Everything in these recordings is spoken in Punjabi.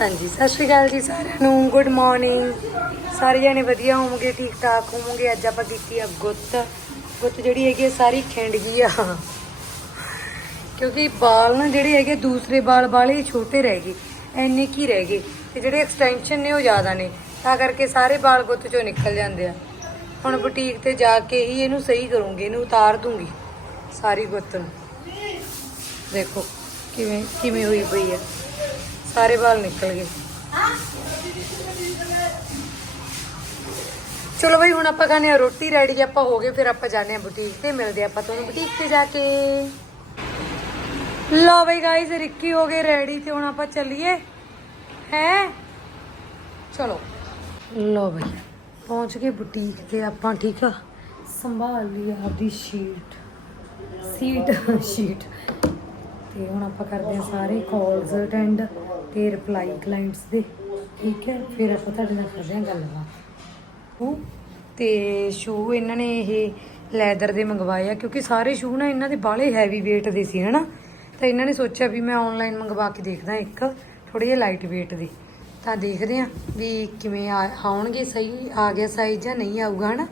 ਹਾਂਜੀ, ਸਤਿ ਸ਼੍ਰੀ ਅਕਾਲ ਜੀ ਸਾਰਿਆਂ ਨੂੰ। ਗੁੱਡ ਮਾਰਨਿੰਗ ਸਾਰੇ ਜਣੇ ਵਧੀਆ ਹੋਵੋਗੇ, ਠੀਕ ਠਾਕ ਹੋਵੋਗੇ। ਅੱਜ ਆਪਾਂ ਕੀਤੀ ਆ ਗੁੱਤ। ਗੁੱਤ ਜਿਹੜੀ ਹੈਗੀ ਆ, ਸਾਰੀ ਖਿੰਡ ਗਈ ਆ। ਕਿਉਂਕਿ ਬਾਲ ਨਾ ਜਿਹੜੇ ਹੈਗੇ, ਦੂਸਰੇ ਬਾਲ ਵਾਲੇ ਛੋਟੇ ਰਹਿ ਗਏ। ਐਨੇ ਕੀ ਰਹਿ ਗਏ? ਤੇ ਜਿਹੜੇ ਐਕਸਟੈਂਸ਼ਨ ਨੇ ਉਹ ਜ਼ਿਆਦਾ ਨੇ। ਤਾਂ ਕਰਕੇ ਸਾਰੇ ਬਾਲ ਗੁੱਤ ਚੋਂ ਨਿਕਲ ਜਾਂਦੇ ਆ। ਹੁਣ ਬੁਟੀਕ ਤੇ ਜਾ ਕੇ ਹੀ ਇਹਨੂੰ ਸਹੀ ਕਰੂੰਗੀ, ਇਹਨੂੰ ਉਤਾਰ ਦੂੰਗੀ, ਸਾਰੀ ਗੁੱਤ ਨੂੰ। ਦੇਖੋ, ਕਿਵੇਂ ਕਿਵੇਂ ਹੋਈ ਪਈ ਆ। ਸਾਰੇ ਵਾਲ ਨਿਕਲ ਗਏ। ਚਲੋ ਬਈ, ਹੁਣ ਆਪਾਂ ਖਾਣੇ ਆ ਰੋਟੀ, ਰੈਡੀ ਆਪਾਂ ਹੋ ਗਏ, ਫਿਰ ਆਪਾਂ ਜਾਣੇ ਆ ਬੁਟੀਕ ਤੇ ਮਿਲਦੇ ਆਪਾਂ ਤੁਹਾਨੂੰ ਬੁਟੀਕ ਤੇ ਜਾ ਕੇ। ਲਓ ਬਈ ਗਾਇਸ ਰਿੱਕੀ ਹੋ ਗਏ ਰੈਡੀ ਤੇ ਹੁਣ ਆਪਾਂ ਚੱਲੀਏ। ਹੈ? ਚਲੋ। ਲਓ ਬਈ, ਪਹੁੰਚ ਗਏ ਬੁਟੀਕ ਤੇ ਆਪਾਂ, ਠੀਕ ਆ? ਸੰਭਾਲ ਲਈ ਆਪਦੀ ਸ਼ੀਟ ਸੀਟ ਸ਼ੀਟ ਤੇ ਹੁਣ ਆਪਾਂ ਕਰਦੇ ਹਾਂ ਸਾਰੇ ਕਾਲਸ ਅਟੈਂਡ ਤੇ ਰਿਪਲਾਈ ਕਲਾਇੰਟਸ ਦੇ। ਠੀਕ ਹੈ, ਫਿਰ ਆਪਾਂ ਤੁਹਾਡੇ ਨਾਲ ਕਰਦੇ ਹਾਂ ਗੱਲਬਾਤ। ਉਹ ਤੇ ਸ਼ੂ ਇਹਨਾਂ ਨੇ ਇਹ ਲੈਦਰ ਦੇ ਮੰਗਵਾਏ ਆ, ਕਿਉਂਕਿ ਸਾਰੇ ਸ਼ੂ ਨਾ ਇਹਨਾਂ ਦੇ ਬਾਲੇ ਹੈਵੀ weight ਦੇ ਸੀ, ਹਨਾ? ਤਾਂ ਇਹਨਾਂ ਨੇ ਸੋਚਿਆ ਵੀ ਮੈਂ ਆਨਲਾਈਨ ਮੰਗਵਾ ਕੇ ਦੇਖਦਾ ਇੱਕ ਥੋੜੇ ਜਿਹਾ ਲਾਈਟ weight ਦੇ। ਤਾਂ ਦੇਖਦੇ ਆ ਵੀ ਕਿਵੇਂ ਆਉਣਗੇ ਸਹੀ, ਆ ਗਿਆ ਸਾਈਜ਼ ਜਾਂ ਨਹੀਂ ਆਊਗਾ, ਹਨਾ?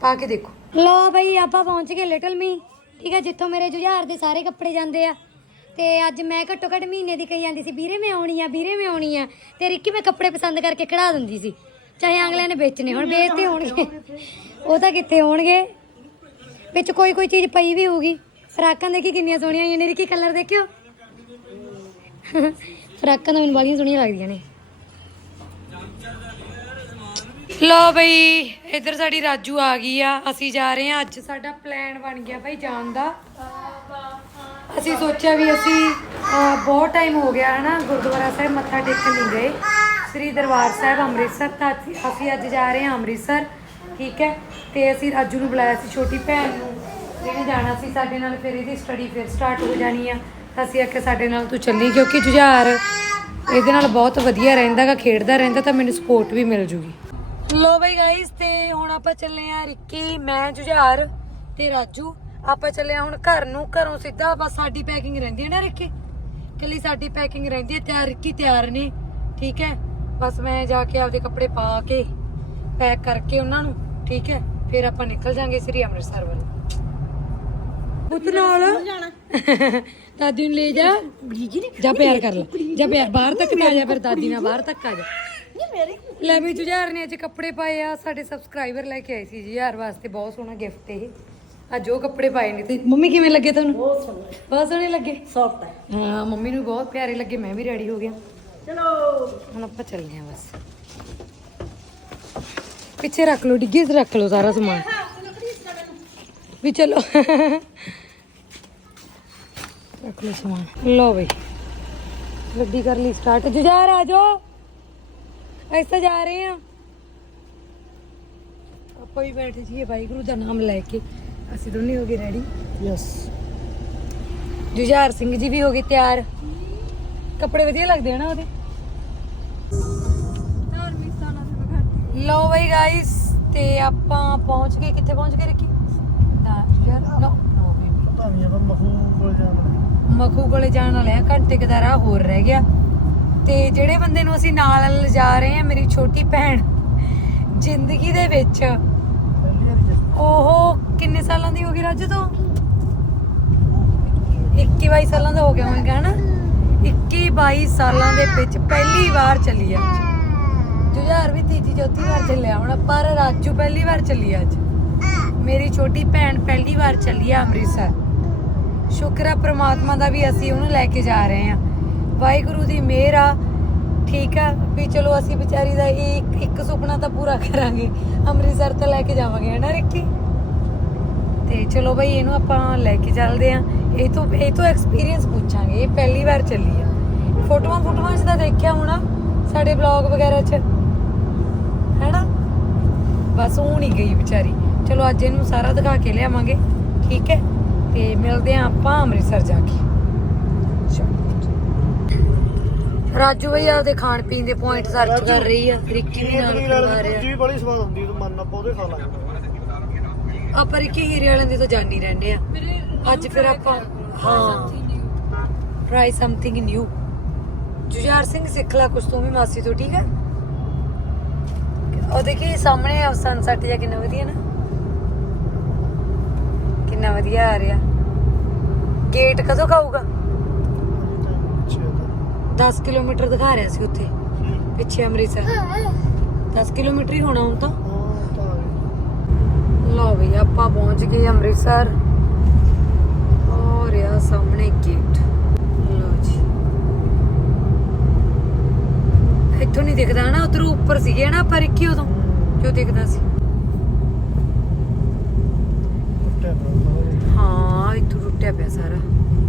ਪਾ ਕੇ ਦੇਖੋ। ਲੋ ਬਈ, ਆਪਾਂ ਪਹੁੰਚ ਗਏ ਲਿਟਲ ਮੀ ਠੀਕ ਹੈ, ਜਿੱਥੋਂ ਮੇਰੇ ਜੁਝਾਰ ਦੇ ਸਾਰੇ ਕੱਪੜੇ ਜਾਂਦੇ ਆ। ਤੇ ਅੱਜ ਮੈਂ ਘੱਟੋ ਘੱਟ ਮਹੀਨੇ ਦੀ ਕਹੀ ਜਾਂਦੀ ਸੀ ਵੀਰੇ ਮੈਂ ਆਉਣੀ ਆ ਵੀਰੇ ਮੈਂ ਆਉਣੀ ਆ। ਤੇ ਰਿੱਕੀ ਮੈਂ ਕੱਪੜੇ ਪਸੰਦ ਕਰਕੇ ਖੜਾ ਦਿੰਦੀ ਸੀ। ਚਾਹੇ ਅਗਲਿਆਂ ਨੇ ਵੇਚਣੇ ਹੁਣ ਵੇਚਦੇ ਹੋਣਗੇ। ਉਹ ਤਾਂ ਕਿੱਥੇ ਹੋਣਗੇ? ਵਿੱਚ ਕੋਈ ਕੋਈ ਚੀਜ਼ ਪਈ ਵੀ ਹੋਊਗੀ। ਫਰਾਕਾਂ ਦੇਖੀ ਕਿੰਨੀਆਂ ਸੋਹਣੀਆਂ ਆਈਆਂ ਨੇ ਰਿੱਕੀ ਕਲਰ ਦੇਖਿਓ। ਫਰਾਕਾਂ ਤਾਂ ਮੈਨੂੰ ਬਾਲੀਆਂ ਸੋਹਣੀਆਂ ਲੱਗਦੀਆਂ ਨੇ। ਲੋ ਬਈ ਇੱਧਰ ਸਾਡੀ ਰਾਜੂ ਆ ਗਈ ਆ। ਅਸੀਂ ਜਾ ਰਹੇ ਆ ਅੱਜ ਸਾਡਾ ਪਲਾਨ ਬਣ ਗਿਆ ਭਾਈ ਜਾਣ ਦਾ। ਅਸੀਂ ਸੋਚਿਆ ਵੀ ਅਸੀਂ ਅਹ, ਬਹੁਤ ਟਾਈਮ ਹੋ ਗਿਆ ਹਨਾ ਗੁਰਦੁਆਰਾ ਸਾਹਿਬ ਮੱਥਾ ਟੇਕਣ ਨਹੀਂ ਗਏ। ਸ੍ਰੀ ਦਰਬਾਰ ਸਾਹਿਬ ਅੰਮ੍ਰਿਤਸਰ ਤਾਂ ਅਸੀਂ- ਅਸੀਂ ਅੱਜ ਜਾ ਰਹੇ ਹਾਂ ਅੰਮ੍ਰਿਤਸਰ ਠੀਕ ਹੈ? ਤੇ ਅਸੀਂ ਰਾਜੂ ਨੂੰ ਬੁਲਾਇਆ ਸੀ ਛੋਟੀ ਭੈਣ ਨੂੰ ਜਿਹਨੇ ਜਾਣਾ ਸੀ ਸਾਡੇ ਨਾਲ ਫਿਰ ਇਹਦੀ ਸਟੱਡੀ ਫਿਰ ਸਟਾਰਟ ਹੋ ਜਾਣੀ ਆ। ਤਾਂ ਅਸੀਂ ਆਖਿਆ ਸਾਡੇ ਨਾਲ ਤੂੰ ਚੱਲੀ ਕਿਉਂਕਿ ਜੁਝਾਰ ਇਹਦੇ ਨਾਲ ਬਹੁਤ ਵਧੀਆ ਰਹਿੰਦਾਗਾ ਖੇਡਦਾ ਰਹਿੰਦਾ ਤਾਂ ਮੈਨੂੰ ਸਪੋਰਟ ਵੀ ਮਿਲ ਜੂਗੀ। ਲੋ ਬਈ ਗਾਇਸ ਤੇ ਹੁਣ ਆਪਾਂ ਚੱਲੇ ਆ ਰਿੱਕੀ ਮੈਂ ਜੁਝਾਰ ਤੇ ਰਾਜੂ। ਆਪਾਂ ਚੱਲੇ ਹੁਣ ਘਰ ਨੂੰ ਘਰੋਂ ਸਿੱਧਾ ਬਸ ਸਾਡੀ ਪੈਕਿੰਗ ਰਹਿੰਦੀ ਹੈ ਨਾ ਰਿੱਕੀ? ਕੱਲੀ ਸਾਡੀ ਪੈਕਿੰਗ ਰਹਿੰਦੀ ਹੈ ਤਿਆਰ ਰਿੱਕੀ ਤਿਆਰ ਨੇ ਠੀਕ ਹੈ? ਬਸ ਮੈਂ ਜਾ ਕੇ ਆਪਦੇ ਕੱਪੜੇ ਪਾ ਕੇ ਪੈਕ ਕਰਕੇ ਉਹਨਾਂ ਨੂੰ ਠੀਕ ਹੈ? ਫਿਰ ਆਪਾਂ ਨਿਕਲ ਜਾਾਂਗੇ ਸ੍ਰੀ ਅੰਮ੍ਰਿਤਸਰ ਵੱਲ। ਪੁੱਤ ਨਾਲ? ਦਾਦੀ ਨੂੰ ਲੈ ਜਾ। ਜਾ ਪਿਆਰ ਕਰ ਲੈ। ਜਾ ਪਿਆਰ ਬਾਹਰ ਤੱਕ ਨਾ ਜਾ ਫਿਰ ਦਾਦੀ ਨਾਲ ਬਾਹਰ ਤੱਕ ਆ ਜਾ। ਲੈ ਵੀ ਜੁਝਾਰ ਨੇ ਅੱਜ ਕੱਪੜੇ ਪਾਏ ਆ ਸਾਡੇ ਸਬਸਕ੍ਰਾਈਬਰ ਲੈ ਕੇ ਆਏ ਸੀ ਜੁਝਾਰ ਵਾਸਤੇ ਬਹੁਤ ਸੋਹਣਾ ਗਿਫਟ ਇਹ। ਅੱਜ ਉਹ ਕੱਪੜੇ ਪਾਏ ਨੇ ਤੇ ਮੰਮੀ ਕਿਵੇਂ ਲੱਗੇ ਤੁਹਾਨੂੰ? ਬਹੁਤ ਸੋਹਣੇ ਬਹੁਤ ਸੋਹਣੇ ਲੱਗੇ? ਸੌਫਟ ਹੈ ਹਾਂ ਮੰਮੀ ਨੂੰ ਬਹੁਤ ਪਿਆਰੇ ਲੱਗੇ ਮੈਂ ਵੀ ਰੈਡੀ ਹੋ ਗਿਆ। ਚਲੋ। ਹੁਣ ਆਪਾਂ ਚੱਲਦੇ ਹਾਂ ਬਸ। ਪਿੱਛੇ ਰੱਖ ਲਓ ਡਿੱਗੇ 'ਚ ਰੱਖ ਲਓ ਸਾਰਾ ਸਮਾਨ। ਵੀ ਚਲੋ। ਰੱਖ ਲਓ ਸਮਾਨ। ਲਓ ਬਈ। ਗੱਡੀ ਕਰ ਲਈ ਸਟਾਰਟ ਜੁਝਾਰ ਆ ਜਾਓ। ਤਾਂ ਜਾ ਰਹੇ ਹਾਂ। ਆਪਾਂ ਵੀ ਬੈਠੇ ਸੀਗੇ ਵਾਹਿਗੁਰੂ ਦਾ ਨਾਮ ਲੈ ਕੇ। ਅਸੀਂ ਦੋਨੇ ਹੋ ਗਏ ਰੈਡੀ ਯਸ ਜੁਝਾਰ ਸਿੰਘ ਜੀ ਵੀ ਹੋ ਗਏ ਤਿਆਰ। ਕੱਪੜੇ ਵਧੀਆ ਲੱਗਦੇ ਹਨ ਉਹਦੇ? ਲਓ ਬਈ ਗਾਇਸ ਤੇ ਆਪਾਂ ਪਹੁੰਚ ਗਏ। ਕਿੱਥੇ ਪਹੁੰਚ ਗਏ ਰਿੱਕੀ? ਆਪਾਂ ਮਖੂ ਕੋਲ ਜਾਣਾ ਮਖੂ ਕੋਲੇ ਜਾਣ ਵਾਲੇ ਆ ਘੰਟੇ ਕੁ ਦਾ ਰਾਹ ਹੋਰ ਰਹਿ ਗਿਆ। ਤੇ ਜਿਹੜੇ ਬੰਦੇ ਨੂੰ ਅਸੀਂ ਨਾਲ ਲਿਜਾ ਰਹੇ ਆ ਮੇਰੀ ਛੋਟੀ ਭੈਣ ਜ਼ਿੰਦਗੀ ਦੇ ਵਿੱਚ ਉਹ ਕਿੰਨੇ ਸਾਲਾਂ ਦੀ ਹੋ ਗਈ ਰਾਜੂ ਤੋਂ? 21 22 ਸਾਲਾਂ ਦਾ ਹੋ ਗਿਆ ਹੋਵੇਗਾ ਹਨਾ? 21 22 ਸਾਲਾਂ ਦੇ ਵਿੱਚ ਪਹਿਲੀ ਵਾਰ ਚੱਲੀ ਆ ਜੁਝਾਰ ਵੀ ਤੀਜੀ ਚੌਥੀ ਵਾਰ ਚੱਲਿਆ ਹੁਣ, ਪਰ ਰਾਜੂ ਪਹਿਲੀ ਵਾਰ ਚੱਲੀ ਅੱਜ। ਮੇਰੀ ਛੋਟੀ ਭੈਣ ਪਹਿਲੀ ਵਾਰ ਚੱਲੀ ਆ ਅੰਮ੍ਰਿਤਸਰ। ਸ਼ੁਕਰ ਆ ਪ੍ਰਮਾਤਮਾ ਦਾ ਵੀ ਅਸੀਂ ਉਹਨੂੰ ਲੈ ਕੇ ਜਾ ਰਹੇ ਆ। ਵਾਹਿਗੁਰੂ ਦੀ ਮਿਹਰ ਆ, ਠੀਕ ਆ, ਵੀ ਚਲੋ ਅਸੀਂ ਵਿਚਾਰੀ ਦਾ ਇੱਕ ਇੱਕ ਸੁਪਨਾ ਤਾਂ ਪੂਰਾ ਕਰਾਂਗੇ। ਅੰਮ੍ਰਿਤਸਰ ਤਾਂ ਲੈ ਕੇ ਜਾਵਾਂਗੇ, ਹਨਾ ਰਿੱਕੀ? ਤੇ ਚਲੋ ਬਈ ਇਹਨੂੰ ਆਪਾਂ ਲੈ ਕੇ ਚੱਲਦੇ ਆ ਇਹ ਤੋਂ ਇਹ ਤੋਂ ਐਕਸਪੀਰੀਅੰਸ ਪੁੱਛਾਂਗੇ। ਇਹ ਪਹਿਲੀ ਵਾਰ ਚੱਲੀ ਆ। ਫੋਟੋਆਂ ਫੋਟੋਆਂ 'ਚ ਤਾਂ ਦੇਖਿਆ ਹੋਣਾ ਸਾਡੇ ਬਲੌਗ ਵਗੈਰਾ 'ਚ। ਹੈਨਾ? ਬਸ ਉਹ ਨਹੀਂ ਗਈ ਵਿਚਾਰੀ। ਚਲੋ ਅੱਜ ਇਹਨੂੰ ਸਾਰਾ ਦਿਖਾ ਕੇ ਲਿਆਵਾਂਗੇ। ਠੀਕ ਹੈ? ਤੇ ਮਿਲਦੇ ਆ ਆਪਾਂ ਅੰਮ੍ਰਿਤਸਰ ਜਾ ਕੇ। ਰਾਜੂ ਭਈ ਆਪਦੇ ਖਾਣ ਪੀਣ ਦੇ ਪੁਆਇੰਟ ਸਰਚ ਕਰ ਰਹੀ ਆ। ਰਿੱਕੀ ਵੀ ਨਾਲ ਕਰਵਾ ਰਿਹਾ। ਜੀ ਬੜੀ ਸਵਾਦ ਹੁੰਦੀ ਤੂੰ ਮੰਨ ਆਪਾਂ ਉਹਦੇ ਖਾ ਲਾਂਗੇ। ਆਪਾਂ ਰਿੱਕੀ ਹੀਰੇ ਵਾਲਿਆਂ ਦੇ ਤੋਂ ਜਾਣੀ ਰਹਿੰਦੇ ਆ। ਅੱਜ ਫਿਰ ਆਪਾਂ ਹਾਂ। Try something new Jujhar Singh ਸਿੱਖ ਲੈ ਕੁਛ ਤੂੰ ਵੀ ਮਾਸੀ ਤੋਂ ਠੀਕ ਹੈ ਉਹ ਦੇਖੀ ਸਾਹਮਣੇ ਸਨਸੈਟ ਜਾਂ ਕਿੰਨਾ ਵਧੀਆ ਨਾ। ਕਿੰਨਾ ਵਧੀਆ ਆ ਰਿਹਾ। ਗੇਟ ਕਦੋਂ ਖਾਊਗਾ? 10 ਕਿਲੋਮੀਟਰ ਦਿਖਾ ਰਿਹਾ ਸੀ ਉੱਥੇ ਪਿੱਛੇ ਅੰਮ੍ਰਿਤਸਰ। 10 ਕਿਲੋਮੀਟਰ ਹੀ ਹੋਣਾ ਹੁਣ ਤਾਂ। ਆਪਾਂ ਪਹੁੰਚ ਗਏ ਅੰਮ੍ਰਿਤਸਰ। ਔਰ ਆ ਸਾਹਮਣੇ ਗੇਟ ਲਓ ਜੀ। ਇੱਥੋਂ ਨਹੀਂ ਦਿਖਦਾ ਨਾ ਉਧਰ ਉੱਪਰ ਸੀਗੇ ਨਾ ਪਰ ਇੱਕੀ ਉਦੋਂ। ਜੋ ਦਿਖਦਾ ਸੀ? ਹਾਂ ਇੱਥੋਂ ਟੁੱਟਿਆ ਪਿਆ ਸਾਰਾ।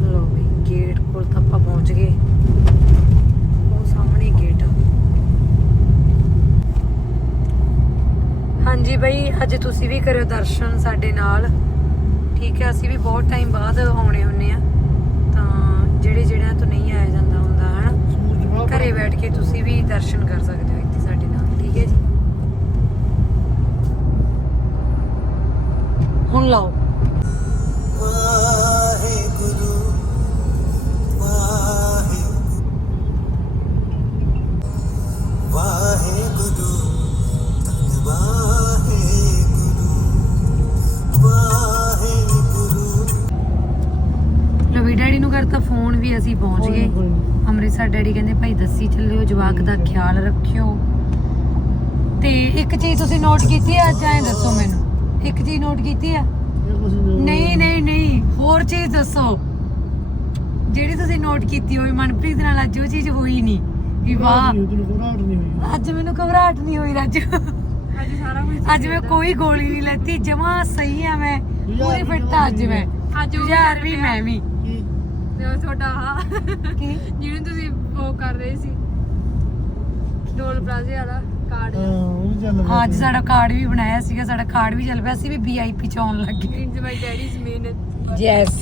ਲਓ ਬਈ ਗੇਟ ਕੋਲ ਤਾਂ ਆਪਾਂ ਪਹੁੰਚ ਗਏ ਉਹ ਸਾਹਮਣੇ ਗੇਟ ਆ ਹਾਂਜੀ ਬਈ ਅੱਜ ਤੁਸੀਂ ਵੀ ਕਰਿਓ ਦਰਸ਼ਨ ਸਾਡੇ ਨਾਲ। ਠੀਕ ਹੈ ਅਸੀਂ ਵੀ ਬਹੁਤ ਟਾਈਮ ਬਾਅਦ ਆਉਣੇ ਹੁੰਨੇ ਆ। ਤਾਂ ਜਿਹੜੇ ਜਿਹੜਿਆਂ ਤੋਂ ਨਹੀਂ ਆਇਆ ਜਾਂਦਾ ਹੁੰਦਾ ਹਨਾ? ਘਰੇ ਬੈਠ ਕੇ ਤੁਸੀਂ ਵੀ ਦਰਸ਼ਨ ਜਵਾਕ ਦਾ ਖਿਆਲ ਰੱਖਿਓ। ਤੇ ਇੱਕ ਚੀਜ਼ ਤੁਸੀਂ ਨੋਟ ਕੀਤੀ ਹੈ ਅੱਜ ਐਂ ਦੱਸੋ ਮੈਨੂੰ। ਇੱਕ ਚੀਜ਼ ਨੋਟ ਕੀਤੀ ਆ? ਨਹੀਂ ਨਹੀਂ ਨਹੀਂ ਹੋਰ ਚੀਜ਼ ਦੱਸੋ। ਜਿਹੜੀ ਤੁਸੀਂ ਨੋਟ ਕੀਤੀ ਹੋਈ ਮਨਪ੍ਰੀਤ ਨਾਲ ਅੱਜ ਉਹ ਚੀਜ਼ ਹੋਈ ਨਹੀਂ। ਵੀ ਵਾਹ। ਅੱਜ ਮੈਨੂੰ ਘਬਰਾਹਟ ਨਹੀਂ ਹੋਈ ਰਾਜੂ। ਅੱਜ ਸਾਰਾ ਕੁਝ ਅੱਜ ਮੈਂ ਕੋਈ ਗੋਲੀ ਨਹੀਂ ਲੈਤੀ ਜਮਾ ਸਹੀ ਆ ਮੈਂ। ਪੂਰੀ ਫਿੱਟ ਆ ਅੱਜ ਮੈਂ। ਅੱਜ ਉਹ ਯਾਰ ਵੀ ਮੈਂ ਵੀ। ਤੇ ਉਹ ਤੁਹਾਡਾ ਜਿਹਨੂੰ ਤੁਸੀਂ ਉਹ ਕਰ ਰਹੇ ਸੀ। ਡੋਲ ਪਲਾਜ਼ੇ ਵਾਲਾ ਕਾਰਡ ਹਾਂ, ਅੱਜ ਸਾਡਾ ਕਾਰਡ ਵੀ ਬਣਾਇਆ ਸੀਗਾ ਸਾਡਾ ਕਾਰਡ ਵੀ ਚੱਲ ਪਿਆ ਸੀ ਵੀ ਵੀਆਈਪੀ ਚ ਆਉਣ ਲੱਗੇ। ਇਨਜ ਮਾਈ ਡੈਡੀਜ਼ ਮਿਹਨਤ ਯੈਸ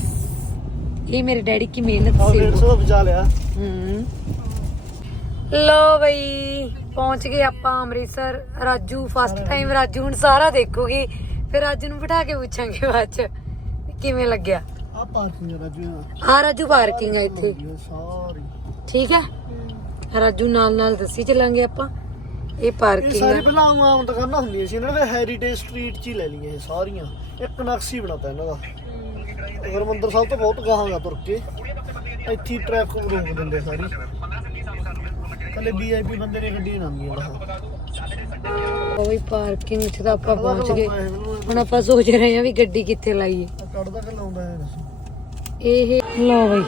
ਇਹ ਮੇਰੇ ਡੈਡੀ ਕੀ ਮਿਹਨਤ ਸੀ। 150 ਬਚਾ ਲਿਆ। ਹਮ ਲੋ ਬਈ ਪਹੁੰਚ ਗਏ ਆਪਾਂ ਅੰਮ੍ਰਿਤਸਰ। ਰਾਜੂ ਫਸਟ ਟਾਈਮ ਰਾਜੂ ਹੁਣ ਸਾਰਾ ਦੇਖੂਗੀ। ਫਿਰ ਰਾਜੂ ਨੂੰ ਬਿਠਾ ਕੇ ਪੁੱਛਾਂਗੇ ਬਾਅਦ ਚ ਕਿਵੇਂ ਲੱਗਿਆ। ਆ ਪਾਰਕਿੰਗ ਰਾਜੂ। ਆ ਰਾਜੂ ਪਾਰਕਿੰਗ ਆ ਇੱਥੇ। ਸਾਰੀ। ਠੀਕ ਹੈ? ਰਾਜੂ ਨਾਲ ਨਾਲ ਦੱਸੀ ਚੱਲਾਂਗੇ ਆਪਾਂ। ਇਹ ਇਹ ਪਾਰਕਿੰਗ ਸਾਰੀ ਆ। ਪਹਿਲਾਂ ਆਮ ਆਮ ਦੁਕਾਨਾਂ ਹੁੰਦੀਆਂ ਸੀ ਇਹਨਾਂ ਨੇ ਹੈਰੀਟੇਜ ਸਟਰੀਟ 'ਚ ਹੀ ਲੈ ਲਈਆਂ ਇਹ ਸਾਰੀਆਂ। ਇੱਕ ਨਕਸ਼ੀ ਬਣਾਤਾ ਇਹਨਾਂ ਦਾ। ਹਰਮੰਦਰ ਸਾਹਿਬ ਤੋਂ ਬਹੁਤ ਗਾਹਾਂਗਾ ਤੁਰ ਕੇ। ਇੱਥੇ ਟ੍ਰੈਫਿਕ ਰੋਕ ਦਿੰਦੇ ਸਾਰੀ। ਕੱਲੇ ਵੀਆਈਪੀ ਬੰਦੇ ਨੇ ਗੱਡੀ ਨਾਮੀਆਂ ਦਾ ਉਹ ਵੀ ਪਾਰਕਿੰਗ ਚ ਤਾਂ ਆਪਾਂ ਪਹੁੰਚ ਗਏ। ਹੁਣ ਆਪਾਂ ਸੋਚ ਰਹੇ ਹਾਂ ਵੀ ਗੱਡੀ ਕਿੱਥੇ ਲਾਈਏ। ਕੱਢਦਾ ਕਿ ਲਾਉਂਦਾ ਹੈ ਦੱਸੋ ਇਹ ਲਓ ਬਈ।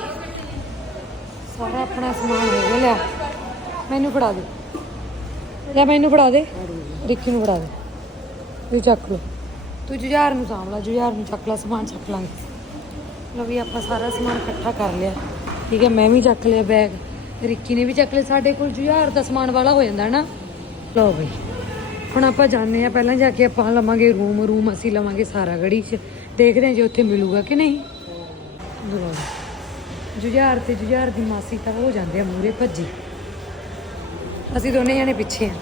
ਸਾਰਾ ਆਪਣਾ ਸਮਾਨ ਹੋ ਗਿਆ ਲਿਆ। ਮੈਨੂੰ ਫੜਾ ਦੇ। ਜਾਂ ਮੈਨੂੰ ਫੜਾ ਦੇ। ਰਿੱਕੀ ਨੂੰ ਫੜਾ ਦੇ। ਤੂੰ ਚੱਕ ਲੋ ਤੂੰ ਜੁਝਾਰ ਨੂੰ ਸਾਂਭ ਲਾ, ਜੁਝਾਰ ਨੂੰ ਚੱਕ ਲਾ, ਸਮਾਨ ਚੱਕ ਲਾਂਗੇ ਲਓ ਵੀ ਆਪਾਂ ਸਾਰਾ ਸਮਾਨ ਇਕੱਠਾ ਕਰ ਲਿਆ। ਠੀਕ ਹੈ, ਮੈਂ ਵੀ ਚੱਕ ਲਿਆ ਬੈਗ। ਰਿੱਕੀ ਨੇ ਵੀ ਚੱਕ ਲਿਆ। ਸਾਡੇ ਕੋਲ ਜੁਝਾਰ ਦਾ ਸਮਾਨ ਵਾਲਾ ਹੋ ਜਾਂਦਾ ਨਾ। ਲਓ ਬਈ। ਹੁਣ ਆਪਾਂ ਜਾਂਦੇ ਆ ਪਹਿਲਾਂ ਜਾ ਕੇ ਆਪਾਂ ਲਵਾਂਗੇ ਰੂਮ। ਰੂਮ ਅਸੀਂ ਲਵਾਂਗੇ ਸਾਰਾ ਗੜੀ 'ਚ। ਦੇਖਦੇ ਹਾਂ ਜੇ ਉੱਥੇ ਮਿਲੂਗਾ ਕਿ ਨਹੀਂ। ਲਓ ਜੁਝਾਰ ਤੇ ਜੁਝਾਰ ਦੀ ਮਾਸੀ ਤਾਂ ਹੋ ਜਾਂਦੇ ਆ ਮੂਰੇ ਭੱਜੀ। ਅਸੀਂ ਦੋਨੇ ਜਣੇ ਪਿੱਛੇ ਆ।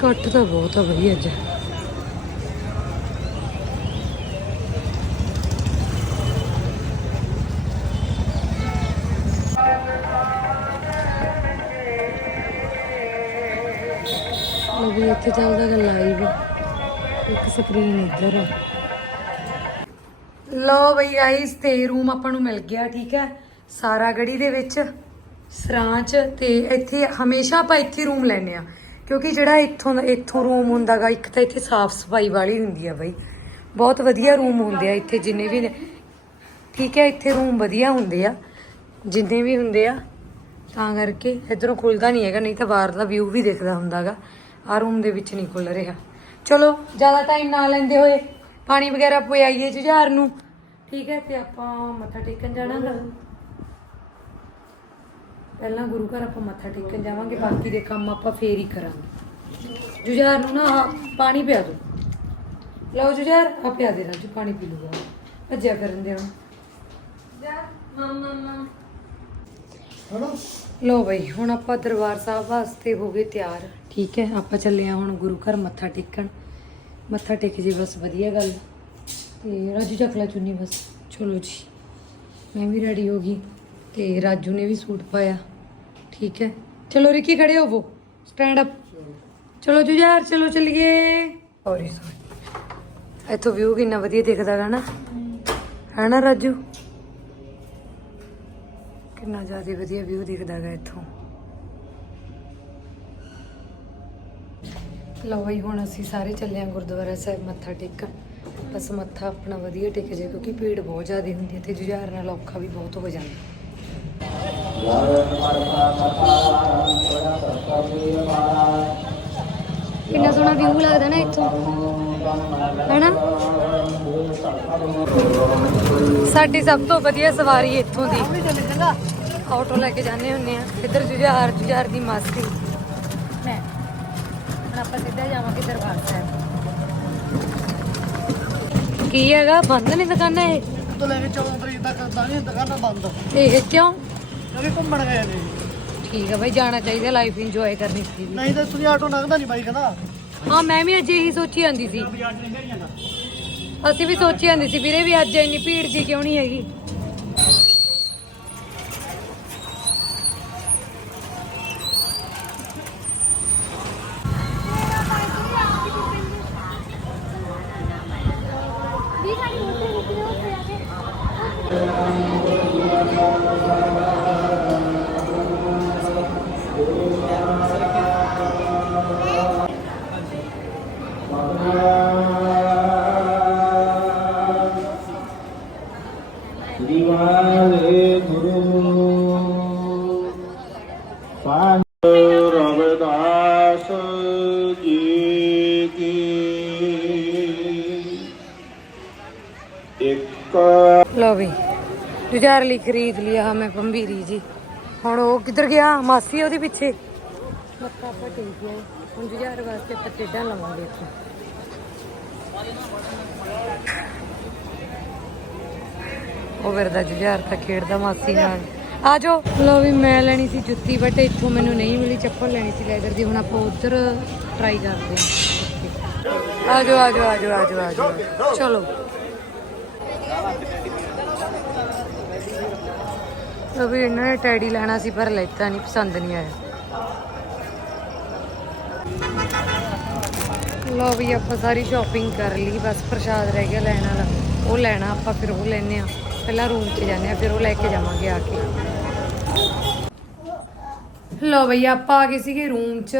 ਕੱਟ ਤਾਂ ਬਹੁਤ ਆ ਵਧੀਆ ਅੱਜ। ਲੋ ਚੱਲਦਾ ਗਾ ਲਾਈਵ ਇੱਕ ਸਕਰੀਨ ਇੱਧਰ ਆ। ਲੋ ਬਈ ਗਾਇਸ ਤੇ ਰੂਮ ਆਪਾਂ ਨੂੰ ਮਿਲ ਗਿਆ, ਠੀਕ ਹੈ? ਸਾਰਾ ਗੜੀ ਦੇ ਵਿੱਚ ਸਰਾਂ ਚ ਤੇ ਇੱਥੇ ਹਮੇਸ਼ਾ ਆਪਾਂ ਇੱਥੇ ਰੂਮ ਲੈਨੇ ਆ ਕਿਉਂਕਿ ਜਿਹੜਾ ਇੱਥੋਂ ਦਾ ਇੱਥੋਂ ਰੂਮ ਹੁੰਦਾਗਾ ਇੱਕ ਤਾਂ ਇੱਥੇ ਸਾਫ਼ ਸਫ਼ਾਈ ਵਾਲੀ ਹੁੰਦੀ ਆ ਬਈ। ਬਹੁਤ ਵਧੀਆ ਰੂਮ ਹੁੰਦੇ ਆ ਇੱਥੇ, ਜਿੰਨੇ ਵੀ ਠੀਕ ਹੈ, ਇੱਥੇ ਰੂਮ ਵਧੀਆ ਹੁੰਦੇ ਆ। ਜਿੰਨੇ ਵੀ ਹੁੰਦੇ ਆ, ਤਾਂ ਕਰਕੇ ਇਧਰੋਂ ਖੁੱਲਦਾ ਨਹੀਂ ਹੈਗਾ, ਨਹੀਂ ਤਾਂ ਬਾਹਰ ਦਾ ਵਿਊ ਵੀ ਦਿਖਦਾ ਹੁੰਦਾਗਾ ਆ ਰੂਮ ਦੇ ਵਿੱਚ ਨਹੀਂ ਖੁੱਲ ਰਿਹਾ। ਚਲੋ ਜ਼ਿਆਦਾ ਟਾਈਮ ਨਾ ਲੈਂਦੇ ਹੋਏ ਪਾਣੀ ਵਗੈਰਾ ਪੁਆਈਏ ਜੁਝਾਰ ਨੂੰ। ਠੀਕ ਹੈ ਤੇ ਆਪਾਂ ਮੱਥਾ ਟੇਕਣ ਜਾਣਾਗਾ। ਪਹਿਲਾਂ ਗੁਰੂ ਘਰ ਆਪਾਂ ਮੱਥਾ ਟੇਕਣ ਜਾਵਾਂਗੇ ਬਾਕੀ ਦੇ ਕੰਮ ਆਪਾਂ ਫੇਰ ਹੀ ਕਰਾਂਗੇ। ਜੁਝਾਰ ਨੂੰ ਨਾ ਪਾਣੀ ਪਿਆ ਦੋ ਲਓ ਜੁਝਾਰ ਆ ਪਿਆ ਦੇ ਰਾਜੂ ਪਾਣੀ ਪੀ ਲੂਗਾ ਭੱਜਿਆ ਕਰਨ ਦੇ ਹੁਣ ਹਨਾ ਲੋ ਬਈ, ਹੁਣ ਆਪਾਂ ਦਰਬਾਰ ਸਾਹਿਬ ਵਾਸਤੇ ਹੋ ਗਏ ਤਿਆਰ। ਠੀਕ ਹੈ, ਆਪਾਂ ਚੱਲੇ ਆ ਹੁਣ ਗੁਰੂ ਘਰ ਮੱਥਾ ਟੇਕਣ। ਮੱਥਾ ਟੇਕ ਜੀ ਬਸ ਵਧੀਆ ਗੱਲ। ਤੇ ਰਾਜੂ ਚੱਕ ਲੈ ਚੁੰਨੀ ਬਸ। ਚਲੋ ਜੀ, ਮੈਂ ਵੀ ਰੈਡੀ ਹੋ ਗਈ। ਤੇ ਰਾਜੂ ਨੇ ਵੀ ਸੂਟ ਪਾਇਆ। ਠੀਕ ਹੈ। ਚਲੋ ਰਿੱਕੀ, ਖੜੇ ਹੋਵੋ ਸਟੈਂਡ ਅਪ ਚਲੋ ਜੁਝਾਰ, ਚਲੋ ਚਲੀਏ। ਸੌਰੀ ਸੌਰੀ ਇੱਥੋਂ ਵਿਊ ਕਿੰਨਾ ਵਧੀਆ ਦਿਖਦਾ ਗਾ ਨਾ। ਹੈ ਨਾ ਰਾਜੂ? ਕਿੰਨਾ ਜ਼ਿਆਦਾ ਵਧੀਆ ਵਿਊ ਦਿਖਦਾ ਗਾ ਇੱਥੋਂ। ਲਓ ਬਈ, ਹੁਣ ਅਸੀਂ ਸਾਰੇ ਚੱਲੇ ਆਂ ਗੁਰਦੁਆਰਾ ਸਾਹਿਬ ਮੱਥਾ ਟੇਕਣ। ਬਸ ਮੱਥਾ ਆਪਣਾ ਵਧੀਆ ਟੇਕ ਜੇ ਕਿਉਂਕਿ ਭੀੜ ਬਹੁਤ ਜ਼ਿਆਦਾ ਹੁੰਦੀ ਹੈ ਤੇ ਜੁਝਾਰ ਨਾਲ ਔਖਾ ਵੀ ਬਹੁਤ ਹੋ ਜਾਂਦਾ। ਕਿੰਨਾ ਸੋਹਣਾ ਵਿਊ ਲੱਗਦਾ ਨਾ ਇੱਥੋਂ। ਹੈਨਾ? ਸਾਡੀ ਸਭ ਤੋਂ ਵਧੀਆ ਸਵਾਰੀ ਇੱਥੋਂ ਦੀ। ਆਟੋ ਲੈ ਕੇ ਜਾਂਦੇ ਹੁੰਨੇ ਆ। ਇੱਧਰ ਜੁਝਾਰ ਜੁਝਾਰ ਦੀ ਮਾਸੀ ਮੈਂ। ਹੁਣ ਆਪਾਂ ਸਿੱਧਾ ਜਾਵਾਂਗੇ ਦਰਬਾਰ ਸਾਹਿਬ। ਕੀ ਹੈਗਾ? ਬੰਦ ਨਹੀਂ ਦੁਕਾਨਾਂ ਇਹ? ਤੋਂ ਲੈ ਕੇ 14 ਤਰੀਕ ਤੱਕ ਦਾਣੀ ਦੁਕਾਨਾਂ ਬੰਦ। ਇਹ ਕਿਉਂ? ਕਿਉਂਕਿ ਘੁੰਮਣ ਗਏ ਨੇ। ਠੀਕ ਹੈ ਬਈ ਜਾਣਾ ਚਾਹੀਦਾ ਲਾਈਫ ਇੰਜੋਏ ਕਰਨੀ ਚਾਹੀਦੀ ਨਹੀਂ ਤਾਂ ਤੁਸੀਂ ਆਟੋ ਲੰਘਦਾ ਨਹੀਂ ਬਾਈ ਕਹਿੰਦਾ ਹਾਂ ਮੈਂ ਵੀ ਅੱਜ ਇਹੀ ਸੋਚੀ ਜਾਂਦੀ ਸੀ। ਅਸੀਂ ਵੀ ਸੋਚੀ ਜਾਂਦੇ ਸੀ ਵੀਰੇ ਵੀ ਅੱਜ ਇੰਨੀ ਭੀੜ ਜੀ ਕਿਉਂ ਨਹੀਂ ਹੈਗੀ? ਜੁਝਾਰ ਲਈ ਖਰੀਦ ਲਿਆ ਮੈਂ ਪੰਬੀਰੀ ਜੀ। ਹੁਣ ਉਹ ਕਿੱਧਰ ਗਿਆ? ਮਾਸੀ ਉਹਦੇ ਪਿੱਛੇ। ਮੱਥਾ ਆਪਾਂ ਗਿਆ ਹੁਣ ਜੁਝਾਰ ਵਾਸਤੇ ਆਪਾਂ ਲਵਾਂਗੇ ਇੱਥੇ। ਉਹ ਫਿਰਦਾ ਜੁਝਾਰ ਤਾਂ ਖੇਡਦਾ ਮਾਸੀ ਨਾਲ। ਆ ਜਾਓ। ਲਓ ਵੀ ਮੈਂ ਲੈਣੀ ਸੀ ਜੁੱਤੀ ਬਟ ਇੱਥੋਂ ਮੈਨੂੰ ਨਹੀਂ ਮਿਲੀ, ਚੱਪਲ ਲੈਣੀ ਸੀ ਲੈਦਰ ਦੀ। ਹੁਣ ਆਪਾਂ ਉਧਰ ਟਰਾਈ ਕਰਦੇ ਆ ਆ ਜਾਓ ਆ ਜਾਓ ਆ ਜਾਓ ਆ ਜਾਓ। ਚਲੋ। ਉਹ ਵੀ ਇਹਨਾਂ ਨੇ ਟੈਡੀ ਲੈਣਾ ਸੀ, ਪਰ ਲੈਤਾ ਨਹੀਂ, ਪਸੰਦ ਨਹੀਂ ਆਇਆ। ਲੋ ਵੀ ਆਪਾਂ ਸਾਰੀ ਸ਼ਾਪਿੰਗ ਕਰ ਲਈ, ਬਸ ਪ੍ਰਸ਼ਾਦ ਰਹਿ ਗਿਆ ਲੈਣ ਵਾਲਾ। ਉਹ ਲੈਣਾ ਆਪਾਂ, ਫਿਰ ਉਹ ਲੈਣੇ ਆ ਪਹਿਲਾਂ ਰੂਮ 'ਚ ਜਾਂਦੇ ਆ ਫਿਰ ਉਹ ਲੈ ਕੇ ਜਾਵਾਂਗੇ ਆ ਕੇ। ਲੋ ਬਈ, ਆਪਾਂ ਆ ਗਏ ਸੀਗੇ ਰੂਮ 'ਚ।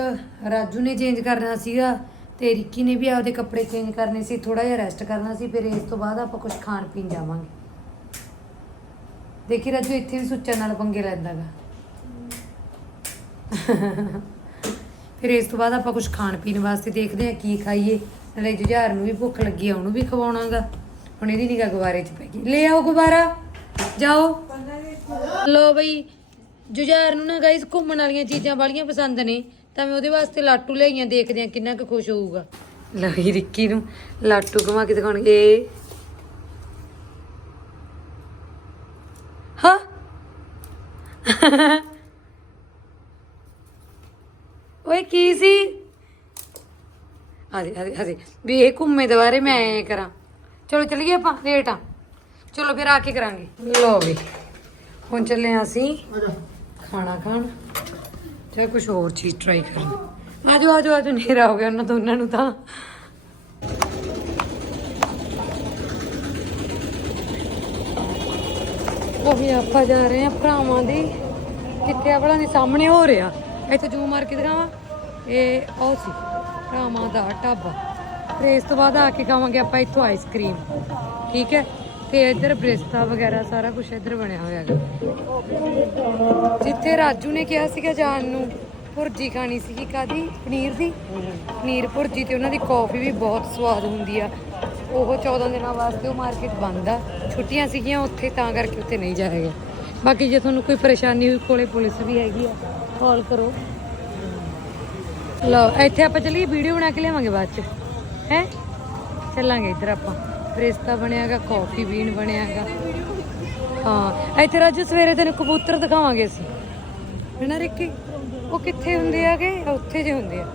ਰਾਜੂ ਨੇ ਚੇਂਜ ਕਰਨਾ ਸੀਗਾ ਤੇ ਰਿੱਕੀ ਨੇ ਵੀ ਆਪਦੇ ਕੱਪੜੇ ਚੇਂਜ ਕਰਨੇ ਸੀ ਥੋੜਾ ਜਿਹਾ ਰੈਸਟ ਕਰਨਾ ਸੀ, ਫਿਰ ਇਸ ਤੋਂ ਬਾਅਦ ਆਪਾਂ ਕੁਝ ਖਾਣ ਪੀਣ ਜਾਵਾਂਗੇ। ਦੇਖੀ ਰਾਜੂ, ਇੱਥੇ ਵੀ ਸੁੱਚਾ ਨਾਲ ਪੰਗੇ ਲੈਂਦਾਗਾ ਫਿਰ ਇਸ ਤੋਂ ਬਾਅਦ ਆਪਾਂ ਕੁਝ ਖਾਣ ਪੀਣ ਵਾਸਤੇ ਦੇਖਦੇ ਆ ਕੀ ਖਾਈਏ। ਨਾਲੇ ਜੁਝਾਰ ਨੂੰ ਵੀ ਭੁੱਖ ਲੱਗੀ ਆ, ਉਹਨੂੰ ਵੀ ਖਵਾਉਣਾਗਾ ਹੁਣ ਇਹਦੀ ਨਿਗਾ ਗੁਬਾਰੇ 'ਚ ਪੈ ਗਈ। ਲੈ ਆਓ ਗੁਬਾਰਾ, ਜਾਓ। ਲੋ ਬਈ, ਜੁਝਾਰ ਨੂੰ ਨਾ ਗਾਇਸ ਘੁੰਮਣ ਵਾਲੀਆਂ ਚੀਜ਼ਾਂ ਵਾਲੀਆਂ ਪਸੰਦ ਨੇ। ਤਾਂ ਮੈਂ ਉਹਦੇ ਵਾਸਤੇ ਲਾਟੂ ਲਿਆਈਆਂ, ਦੇਖਦੇ ਆ ਕਿੰਨਾ ਕੁ ਖੁਸ਼ ਹੋਊਗਾ। ਲਈ ਰਿੱਕੀ ਨੂੰ ਲਾਟੂ ਘੁਮਾ ਕੇ ਦਿਖਾਉਣਗੇ ਹਾਂ ਓਏ ਕੀ ਸੀ? ਆਦੇ ਆਦੇ ਆਦੇ ਵੀ ਇਹ ਘੁੰਮੇ ਦੁਬਾਰੇ ਮੈਂ ਐਂ ਕਰਾਂ। ਚਲੋ, ਚੱਲੀਏ ਆਪਾਂ ਲੇਟ ਆ। ਚਲੋ, ਫਿਰ ਆ ਕੇ ਕਰਾਂਗੇ। ਲੋ ਵੀ, ਹੁਣ ਚੱਲੇ ਹਾਂ ਅਸੀਂ ਖਾਣਾ ਖਾਣ। ਚਾਹੇ ਕੁਝ ਹੋਰ ਚੀਜ਼ ਟਰਾਈ ਕਰਨ ਆਜੋ ਆਜੋ ਆਜੋ ਨੇਰਾ ਹੋ ਗਿਆ ਉਹਨਾਂ ਦੋਨਾਂ ਨੂੰ ਤਾਂ। ਉਹ ਆਪਾਂ ਜਾ ਰਹੇ ਆ ਭਰਾਵਾਂ ਦੀ ਕਿੱਥੇ ਆਪਣਾ ਦੀ ਸਾਹਮਣੇ ਹੋ ਰਿਹਾ। ਇੱਥੇ ਜੂ ਮਾਰ ਕੇ ਦਿਖਾਵਾਂ। ਇਹ ਉਹ ਸੀ, ਭਰਾਵਾਂ ਦਾ ਢਾਬਾ। ਫਿਰ ਇਸ ਤੋਂ ਬਾਅਦ ਆ ਕੇ ਖਾਵਾਂਗੇ ਆਪਾਂ ਇੱਥੋਂ ਆਈਸਕ੍ਰੀਮ ਠੀਕ ਹੈ? ਤੇ ਇੱਧਰ ਬ੍ਰਿਸਤਾ ਵਗੈਰਾ ਸਾਰਾ ਕੁਝ ਇੱਧਰ ਬਣਿਆ ਹੋਇਆ ਹੈਗਾ। ਜਿੱਥੇ ਰਾਜੂ ਨੇ ਕਿਹਾ ਸੀਗਾ ਜਾਣ ਨੂੰ, ਭੁਰਜੀ ਖਾਣੀ ਸੀਗੀ ਕਾਦੀ ਪਨੀਰ ਦੀ? ਪਨੀਰ ਭੁਰਜੀ ਤੇ ਉਹਨਾਂ ਦੀ ਕੌਫੀ ਵੀ ਬਹੁਤ ਸਵਾਦ ਹੁੰਦੀ ਆ। ਉਹ 14 ਦਿਨਾਂ ਵਾਸਤੇ ਉਹ ਮਾਰਕੀਟ ਬੰਦ ਆ। ਛੁੱਟੀਆਂ ਸੀਗੀਆਂ ਉੱਥੇ, ਤਾਂ ਕਰਕੇ ਉੱਥੇ ਨਹੀਂ ਜਾਇਆ ਗਿਆ। ਬਾਕੀ ਜੇ ਤੁਹਾਨੂੰ ਕੋਈ ਪਰੇਸ਼ਾਨੀ ਹੋਈ, ਕੋਲੇ ਪੁਲਿਸ ਵੀ ਹੈਗੀ ਆ ਕਾਲ ਕਰੋ। ਲਓ, ਇੱਥੇ ਆਪਾਂ ਚੱਲੀਏ ਵੀਡੀਓ ਬਣਾ ਕੇ ਲਿਆਵਾਂਗੇ ਬਾਅਦ ਚ। ਹੈ? ਚੱਲਾਂਗੇ ਇੱਧਰ ਆਪਾਂ। ਬ੍ਰੇਸਤਾ ਬਣਿਆਗਾ ਕਾਫੀ ਬੀਨ ਬਣਿਆਗਾ। ਹਾਂ, ਇੱਥੇ ਰਾਜੂ ਸਵੇਰੇ ਤੈਨੂੰ ਕਬੂਤਰ ਦਿਖਾਵਾਂਗੇ ਅਸੀਂ। ਹੈਨਾ ਰਿੱਕੀ? ਉਹ ਕਿੱਥੇ ਹੁੰਦੇ ਆਗੇ ਉੱਥੇ ਜੇ ਹੁੰਦੇ ਆ।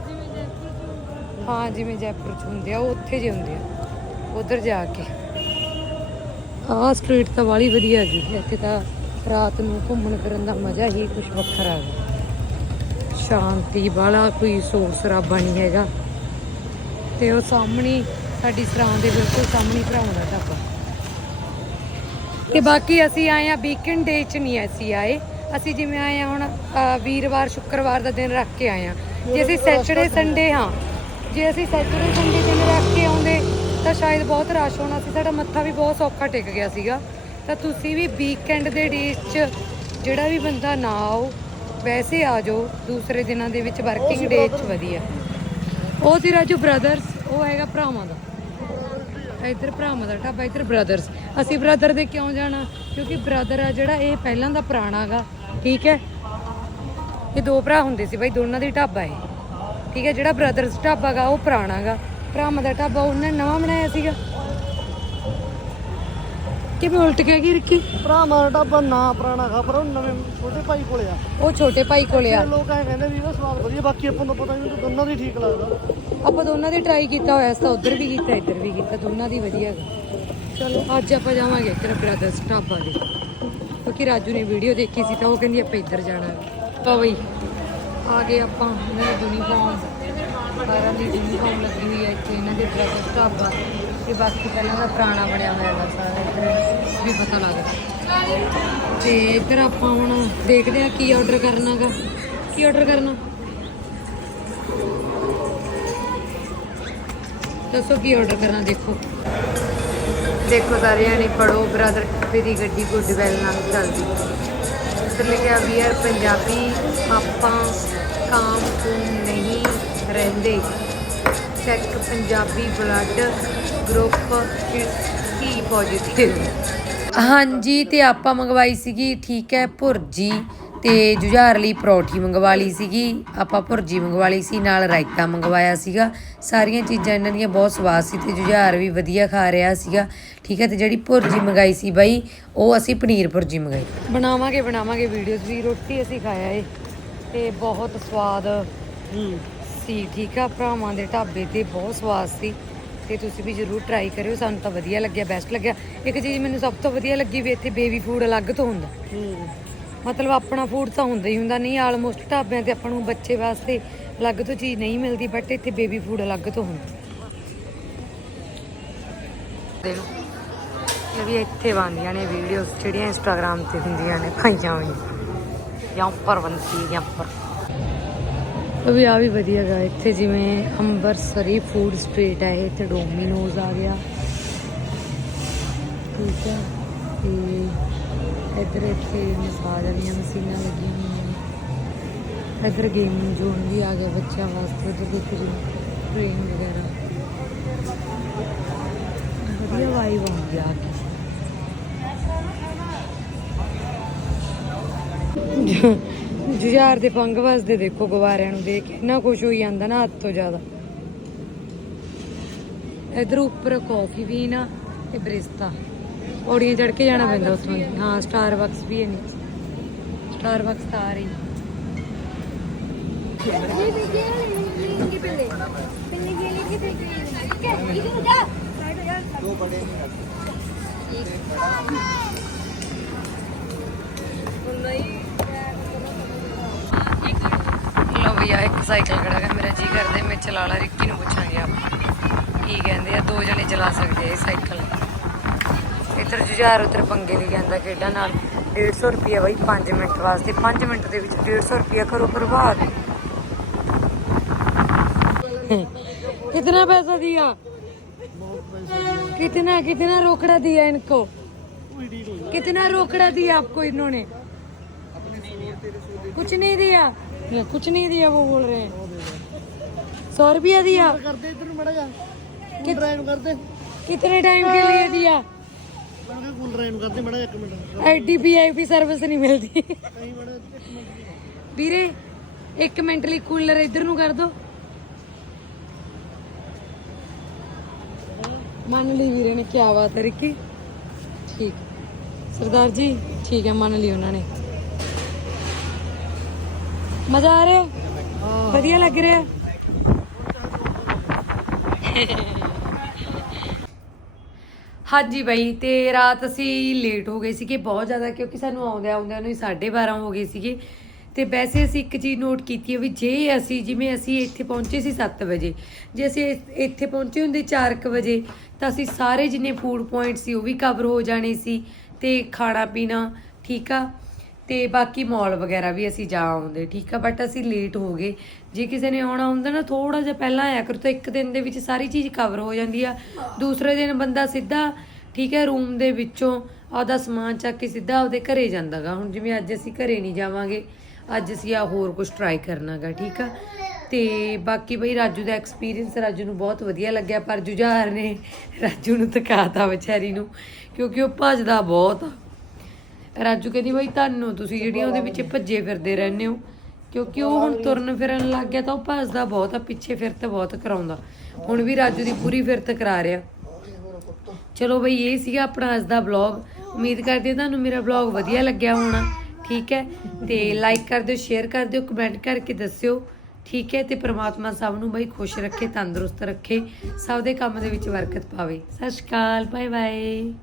ਹਾਂ, ਜਿਵੇਂ ਜੈਪੁਰ ਚ ਹੁੰਦੇ ਆ, ਉਹ ਉੱਥੇ ਜੇ ਹੁੰਦੇ ਆ। ਉਧਰ ਜਾ ਕੇ। ਆਹ ਸਟਰੀਟ ਤਾਂ ਵਾਲੀ ਵਧੀਆ ਹੈਗੀ ਇੱਥੇ ਤਾਂ ਰਾਤ ਨੂੰ ਘੁੰਮਣ ਫਿਰਨ ਦਾ ਮਜ਼ਾ ਹੀ ਕੁਝ ਵੱਖਰਾ ਹੈ। ਸ਼ਾਂਤੀ ਵਾਲਾ ਕੋਈ ਸ਼ੋਰ ਸ਼ਰਾਬਾ ਨਹੀਂ ਹੈਗਾ। ਤੇ ਉਹ ਸਾਹਮਣੇ ਸਾਡੀ ਸਰਾਂ ਦੇ ਬਿਲਕੁਲ ਸਾਹਮਣੇ ਦਾ ਢਾਬਾ। ਤੇ ਬਾਕੀ ਅਸੀਂ ਆਏ ਆ ਵੀਕਐਂਡ ਡੇ ਚ ਨਹੀਂ ਅਸੀਂ ਆਏ। ਅਸੀਂ ਜਿਵੇਂ ਆਏ ਆ ਹੁਣ ਵੀਰਵਾਰ ਸ਼ੁੱਕਰਵਾਰ ਦਾ ਦਿਨ ਰੱਖ ਕੇ ਆਏ ਆ ਜੇ ਅਸੀਂ ਸੈਟਰਡੇ ਸੰਡੇ ਹਾਂ। ਜੇ ਅਸੀਂ ਸੈਟਰਡੇ ਸੰਡੇ ਦਿਨ ਰੱਖ ਕੇ ਆਉਂਦੇ ਤਾਂ ਸ਼ਾਇਦ ਬਹੁਤ ਰਸ਼ ਹੋਣਾ ਸੀ ਸਾਡਾ ਮੱਥਾ ਵੀ ਬਹੁਤ ਸੌਖਾ ਟਿਕ ਗਿਆ ਸੀਗਾ। ਤਾਂ ਤੁਸੀਂ ਵੀ ਵੀਕਐਂਡ ਦੇ ਡੇਜ਼ 'ਚ ਜਿਹੜਾ ਵੀ ਬੰਦਾ ਨਾ ਆਓ ਵੈਸੇ ਆ ਜਾਓ ਦੂਸਰੇ ਦਿਨਾਂ ਦੇ ਵਿੱਚ ਵਰਕਿੰਗ ਡੇ 'ਚ ਵਧੀਆ। ਉਹ ਸੀ ਰਾਜੂ ਬ੍ਰਦਰਸ ਉਹ ਹੈਗਾ ਭਰਾਵਾਂ ਦਾ। ਇੱਧਰ ਭਰਾਵਾਂ ਦਾ ਢਾਬਾ ਇੱਧਰ ਬ੍ਰਦਰਸ ਅਸੀਂ ਬ੍ਰਦਰ ਦੇ ਕਿਉਂ ਜਾਣਾ? ਕਿਉਂਕਿ ਬ੍ਰਦਰ ਆ ਜਿਹੜਾ ਇਹ ਪਹਿਲਾਂ ਦਾ ਪੁਰਾਣਾ ਗਾ ਠੀਕ ਹੈ? ਇਹ ਦੋ ਭਰਾ ਹੁੰਦੇ ਸੀ ਬਾਈ ਦੋਨਾਂ ਦੀ ਢਾਬਾ ਹੈ ਠੀਕ ਹੈ ਜਿਹੜਾ ਬ੍ਰਦਰਸ ਢਾਬਾ ਗਾ ਉਹ ਪੁਰਾਣਾ ਗਾ। ਭਰਾਵਾਂ ਦਾ ਢਾਬਾ ਉਹਨਾਂ ਨੇ ਨਵਾਂ ਬਣਾਇਆ ਸੀਗਾ। ਕਿਵੇਂ ਉਲਟ ਕੀ ਰਿੱਕੀ? ਭਰਾ ਮਾਰ ਢਾਬਾ ਨਾ ਪੁਰਾਣਾ ਖਾ ਪਰ ਉਹ ਨਵੇਂ ਛੋਟੇ ਭਾਈ ਕੋਲੇ ਆ। ਉਹ ਛੋਟੇ ਭਾਈ ਕੋਲੇ ਆ। ਲੋਕ ਐ ਕਹਿੰਦੇ ਵੀ ਇਹਦਾ ਸਵਾਦ ਵਧੀਆ ਬਾਕੀ ਆਪਾਂ ਨੂੰ ਪਤਾ ਨਹੀਂ ਕਿ ਦੋਨਾਂ ਦੀ ਠੀਕ ਲੱਗਦਾ। ਆਪਾਂ ਦੋਨਾਂ ਦੀ ਟਰਾਈ ਕੀਤਾ ਹੋਇਆ ਸੀ ਤਾਂ ਉਧਰ ਵੀ ਕੀਤਾ ਇੱਧਰ ਵੀ ਕੀਤਾ ਦੋਨਾਂ ਦੀ ਵਧੀਆ। ਚਲੋ ਅੱਜ ਆਪਾਂ ਜਾਵਾਂਗੇ ਤੇਰਾ ਬ੍ਰਦਰਸ ਢਾਬਾ ਦੇ ਕਿਉਂਕਿ ਰਾਜੂ ਨੇ ਵੀਡੀਓ ਦੇਖੀ ਸੀ ਤਾਂ ਉਹ ਕਹਿੰਦੀ ਆਪਾਂ ਇੱਧਰ ਜਾਣਾ। ਤਾਂ ਬਈ ਆ ਗਏ ਆਪਾਂ ਦੀ ਯੂਨੀਫਾਰਮ ਸਾਰਿਆਂ ਦੀ ਯੂਨੀਫਾਰਮ ਲੱਗੀ ਹੋਈ ਹੈ ਇੱਥੇ, ਇਹਨਾਂ ਦੇ ਬ੍ਰਦਰਸ ਢਾਬਾ ਤੇ ਬਾਕੀ ਪਹਿਲਾਂ ਦਾ ਪੁਰਾਣਾ ਬਣਿਆ ਹੋਇਆ ਹੈ ਸਾਰਾ ਇੱਧਰ, ਵੀ ਪਤਾ ਲੱਗਦਾ। ਤੇ ਇੱਧਰ ਆਪਾਂ ਹੁਣ ਦੇਖਦੇ ਆ ਕੀ ਆਰਡਰ ਕਰਨਾਗਾ ਕੀ ਆਰਡਰ ਕਰਨਾ? ਦੱਸੋ ਕੀ ਆਰਡਰ ਕਰਨਾ, ਦੇਖੋ। ਦੇਖੋ ਸਾਰਿਆਂ ਨੇ ਪੜੋ ਬ੍ਰਦਰ ਟੱਪੇ ਦੀ ਗੱਡੀ ਗੁੱਡਵੈਲ ਨਾਲ ਚੱਲਦੀ। ਉੱਤੇ ਲਿਖਿਆ ਵੀ ਆਰ ਪੰਜਾਬੀ, ਆਪਾਂ ਕਾਮ ਕੂਮ ਰਹਿੰਦੇ ਚੈੱਕ ਪੰਜਾਬੀ ਬਲੱਡ ਗਰੁੱਪ ਕੀ ਪੋਜ਼ਿਟਿਵ ਹਾਂਜੀ ਤੇ ਆਪਾਂ ਮੰਗਵਾਈ ਸੀਗੀ ਠੀਕ ਹੈ ਭੁਰਜੀ ਤੇ ਜੁਝਾਰ ਲਈ ਪਰੌਠੀ ਮੰਗਵਾ ਲਈ ਸੀਗੀ। ਆਪਾਂ ਭੁਰਜੀ ਮੰਗਵਾ ਲਈ ਸੀ ਨਾਲ ਰਾਇਤਾ ਮੰਗਵਾਇਆ ਸੀਗਾ। ਸਾਰੀਆਂ ਚੀਜ਼ਾਂ ਇਹਨਾਂ ਦੀਆਂ ਬਹੁਤ ਸਵਾਦ ਸੀ ਤੇ ਜੁਝਾਰ ਵੀ ਵਧੀਆ ਖਾ ਰਿਹਾ ਸੀਗਾ। ਠੀਕ ਹੈ ਤੇ ਜਿਹੜੀ ਭੁਰਜੀ ਮੰਗਾਈ ਸੀ ਬਾਈ ਉਹ ਅਸੀਂ ਪਨੀਰ ਭੁਰਜੀ ਮੰਗਾਈ। ਬਣਾਵਾਂਗੇ ਬਣਾਵਾਂਗੇ ਵੀਡੀਓਜ਼ ਵੀ। ਰੋਟੀ ਅਸੀਂ ਖਾਇਆ ਏ ਤੇ ਬਹੁਤ ਸਵਾਦ। ਸੀ। ਠੀਕ ਆ, ਭਰਾਵਾਂ ਦੇ ਢਾਬੇ ਤੇ ਬਹੁਤ ਸਵਾਦ ਸੀ। ਤੇ ਤੁਸੀਂ ਵੀ ਜਰੂਰ ਟਰਾਈ ਕਰਿਓ, ਸਾਨੂੰ ਤਾਂ ਵਧੀਆ ਲੱਗਿਆ ਬੈਸਟ ਲੱਗਿਆ। ਇੱਕ ਚੀਜ਼ ਮੈਨੂੰ ਸਭ ਤੋਂ ਵਧੀਆ ਲੱਗੀ ਵੀ ਇੱਥੇ ਬੇਬੀ ਫੂਡ ਅਲੱਗ ਤੋਂ ਹੁੰਦਾ। ਮਤਲਬ ਆਪਣਾ ਫੂਡ ਤਾਂ ਹੁੰਦਾ ਹੀ ਹੁੰਦਾ, ਨਹੀਂ ਆਲਮੋਸਟ ਢਾਬਿਆਂ ਤੇ ਆਪਾਂ ਨੂੰ ਬੱਚੇ ਵਾਸਤੇ ਅਲੱਗ ਤੋਂ ਚੀਜ਼ ਨਹੀਂ ਮਿਲਦੀ ਬਟ ਇੱਥੇ ਬੇਬੀ ਫੂਡ ਅਲੱਗ ਤੋਂ ਹੁੰਦਾ। ਦੇਖੋ, ਇਹ ਵੀ ਇੱਥੇ ਬਣਦੀਆਂ ਨੇ ਵੀਡੀਓਜ਼ ਜਿਹੜੀਆਂ ਇੰਸਟਾਗ੍ਰam ਤੇ ਹੁੰਦੀਆਂ ਨੇ ਪਾਈਆਂ ਹੋਈਆਂ ਜਾਂ ਉੱਪਰ ਬੰਦੀ ਜਾਂ ਉੱਪਰ। ਉਹ ਵੀ ਆ ਵੀ ਵਧੀਆ ਗਾ। ਇੱਥੇ ਜਿਵੇਂ ਅੰਬਰਸਰੀ ਫੂਡ ਸਟਰੀਟ ਹੈ ਇਹ ਇੱਥੇ ਡੋਮੀਨੋਜ਼ ਆ ਗਿਆ। ਠੀਕ ਹੈ ਤੇ ਇੱਧਰ ਇੱਥੇ ਮਸਾਜ ਵਾਲੀਆਂ ਮਸ਼ੀਨਾਂ ਲੱਗੀਆਂ ਹੋਈਆਂ ਇੱਧਰ ਗੇਮਿੰਗ ਜ਼ੋਨ ਵੀ ਆ ਗਿਆ ਬੱਚਿਆਂ ਵਾਸਤੇ ਇੱਧਰ ਦੇਖੋ ਜੀ ਟ੍ਰੇਨ ਵਗੈਰਾ। ਵਧੀਆ ਵਾਈਬ ਆਉਂਦੀ ਆ ਕੇ। ਜੁਝਾਰ ਦੇ ਪੰਗ ਵਸਦੇ ਦੇਖੋ ਗਵਾਰਿਆਂ ਨੂੰ ਦੇਖ ਇੰਨਾ ਖੁਸ਼ ਹੋਈ ਜਾਂਦਾ ਨਾ ਹੱਦ ਤੋਂ ਜ਼ਿਆਦਾ। ਇਧਰ ਉੱਪਰ ਕਾਫੀ ਵੀ ਨਾ ਤੇ ਬ੍ਰਿਸਤਾ। ਔੜੀਆਂ ਚੜ ਕੇ ਜਾਣਾ ਪੈਂਦਾ ਉੱਥੋਂ ਦੀ। ਹਾਂ ਸਟਾਰਬਕਸ ਵੀ ਹੈ ਨੀਚੇ ਸਟਾਰਬਕਸ ਤਾਂ ਆ ਰਹੀ। ਲੋ ਭਈਆ ਇੱਕ ਸਾਈਕਲ ਖੜਾ ਹੈ ਮੇਰਾ ਜੀ ਕਰਦਾ ਮੈਂ ਚਲਾ ਲਾ ਰਿੱਕੀ ਨੂੰ ਪੁੱਛਾਂਗੇ ਆਪਾਂ ਕੀ ਕਹਿੰਦੇ ਆ ਦੋ ਜਣੇ ਚਲਾ ਸਕਦੇ ਆ ਇਹ ਸਾਈਕਲ ਇੱਧਰ ਜੁਝਾਰ ਉਧਰ ਪੰਗੇ ਨਹੀਂ ਕਹਿੰਦਾ ਖੇਡਾਂ ਨਾਲ 150 ਰੁਪਏ ਬਈ 5 ਮਿੰਟ ਵਾਸਤੇ 5 ਮਿੰਟ ਦੇ ਵਿੱਚ 150 ਰੁਪਏ ਕਰੋ ਬਰਬਾਦ कितना पैसा दिया कितना कितना रोकड़ा दिया इनको कितना रोकड़ा दिया आपको इन्होंने कुछ नहीं दिया नहीं, कुछ नहीं दिया वो बोल रहे हैं सौ रुपया दिया ਕਰਦੇ ਇਧਰ ਨੂੰ ਮੜਾ ਜਾ ਕੂਲ ਡਰਾਈਵ ਕਰਦੇ कितने टाइम के लिए दिया ਮੈਂ ਕਿਹਾ ਕੂਲ ਡਰਾਈਵ ਕਰਦੇ ਮੜਾ ਇੱਕ ਮਿੰਟ ਐਡੀ ਵੀਆਈਪੀ ਸਰਵਿਸ ਨਹੀਂ ਮਿਲਦੀ ਕਹੀਂ ਮੜਾ ਇੱਕ ਮਿੰਟ ਵੀਰੇ 1 ਮਿੰਟ ਲਈ ਕੂਲਰ ਇੱਧਰ ਨੂੰ ਕਰ ਦੋ ਮੰਨ ਲਈ ਵੀਰੇ ਨੇ ਕੀ ਬਾਤ ਹੈ ਰਿੱਕੀ ਠੀਕ ਸਰਦਾਰ ਜੀ ਠੀਕ ਹੈ ਮੰਨ ਲਈ ਉਹਨਾਂ ਨੇ ਮਜ਼ਾ ਆ ਰਿਹਾ? ਵਧੀਆ ਲੱਗ ਰਿਹਾ? ਹਾਂਜੀ ਬਾਈ ਤੇ ਰਾਤ ਅਸੀਂ ਲੇਟ ਹੋ ਗਏ ਸੀਗੇ ਬਹੁਤ ਜ਼ਿਆਦਾ ਕਿਉਂਕਿ ਸਾਨੂੰ ਆਉਂਦੇ ਆਉਂਦਿਆਂ ਨੂੰ ਹੀ 12:30 ਹੋ ਗਏ ਸੀਗੇ। ਤੇ ਵੈਸੇ ਅਸੀਂ ਇੱਕ ਚੀਜ਼ ਨੋਟ ਕੀਤੀ ਹੈ ਵੀ ਜੇ ਅਸੀਂ ਜਿਵੇਂ ਅਸੀਂ ਇੱਥੇ ਪਹੁੰਚੇ ਸੀ 7 ਵਜੇ ਜੇ ਅਸੀਂ ਇੱਥੇ ਪਹੁੰਚੇ ਹੁੰਦੇ 4:00 ਵਜੇ ਤਾਂ ਅਸੀਂ ਸਾਰੇ ਜਿੰਨੇ ਫੂਡ ਪੁਆਇੰਟ ਸੀ ਉਹ ਵੀ ਕਵਰ ਹੋ ਜਾਣੇ ਸੀ ਤੇ ਖਾਣਾ ਪੀਣਾ ਠੀਕ ਆ। ਤੇ ਬਾਕੀ ਮਾਲ ਵਗੈਰਾ ਵੀ ਅਸੀਂ ਜਾ ਆਉਂਦੇ, ਠੀਕ ਆ ਬਟ ਅਸੀਂ ਲੇਟ ਹੋ ਗਏ। ਜੇ ਕਿਸੇ ਨੇ ਆਉਣਾ ਹੁੰਦਾ ਨਾ ਥੋੜਾ ਜਿਹਾ ਪਹਿਲਾਂ ਆਇਆ ਕਰੋ, ਤਾਂ ਇੱਕ ਦਿਨ ਦੇ ਵਿੱਚ ਸਾਰੀ ਚੀਜ਼ ਕਵਰ ਹੋ ਜਾਂਦੀ ਆ। ਦੂਸਰੇ ਦਿਨ ਬੰਦਾ ਸਿੱਧਾ, ਠੀਕ ਹੈ ਰੂਮ ਦੇ ਵਿੱਚੋਂ ਆਪਦਾ ਸਮਾਨ ਚੱਕ ਕੇ ਸਿੱਧਾ ਆਪਦੇ ਘਰੇ ਜਾਂਦਾਗਾ। ਹੁਣ ਜਿਵੇਂ ਅੱਜ ਅਸੀਂ ਘਰੇ ਨਹੀਂ ਜਾਵਾਂਗੇ, ਅੱਜ ਅਸੀਂ ਆ ਹੋਰ ਕੁਝ ਟਰਾਈ ਕਰਨਾਗਾ, ਠੀਕ ਆ। ਤੇ ਬਾਕੀ ਬਈ ਰਾਜੂ ਦਾ ਐਕਸਪੀਰੀਅੰਸ ਰਾਜੂ ਨੂੰ ਬਹੁਤ ਵਧੀਆ ਲੱਗਿਆ, ਪਰ ਜੁਝਾਰ ਨੇ ਰਾਜੂ ਨੂੰ ਤਕਾਤਾ ਵਿਚਾਰੀ ਨੂੰ, ਕਿਉਂਕਿ ਉਹ ਭੱਜਦਾ ਬਹੁਤ। ਆ ਰਾਜੂ ਕਹਿੰਦੀ ਬਾਈ ਤੁਹਾਨੂੰ ਤੁਸੀਂ ਜਿਹੜੀਆਂ ਉਹਦੇ ਵਿੱਚ ਭੱਜੇ ਫਿਰਦੇ ਰਹਿੰਦੇ ਹੋ, ਕਿਉਂਕਿ ਉਹ ਹੁਣ ਤੁਰਨ ਫਿਰਨ ਲੱਗ ਗਿਆ ਤਾਂ ਉਹ ਭੱਜਦਾ ਬਹੁਤ ਆ, ਪਿੱਛੇ ਫਿਰਤ ਬਹੁਤ ਕਰਾਉਂਦਾ। ਹੁਣ ਵੀ ਰਾਜੂ ਦੀ ਪੂਰੀ ਫਿਰਤ ਕਰਾ ਰਿਹਾ। ਚਲੋ ਬਈ ਇਹ ਸੀਗਾ ਆਪਣਾ ਅੱਜ ਦਾ ਵਲੌਗ ਉਮੀਦ ਕਰਦੇ ਹਾਂ ਤੁਹਾਨੂੰ ਮੇਰਾ ਵਲੌਗ ਵਧੀਆ ਲੱਗਿਆ ਹੋਣਾ, ਠੀਕ ਹੈ? ਤੇ ਲਾਈਕ ਕਰ ਦਿਓ ਸ਼ੇਅਰ ਕਰ ਦਿਓ ਕਮੈਂਟ ਕਰਕੇ ਦੱਸਿਓ, ਠੀਕ ਹੈ? ਤੇ ਪ੍ਰਮਾਤਮਾ ਸਭ ਨੂੰ ਬਈ ਖੁਸ਼ ਰੱਖੇ, ਤੰਦਰੁਸਤ ਰੱਖੇ, ਸਭ ਦੇ ਕੰਮ ਦੇ ਵਿੱਚ ਬਰਕਤ ਪਾਵੇ। ਸਤਿ ਸ਼੍ਰੀ ਅਕਾਲ ਬਾਏ ਬਾਏ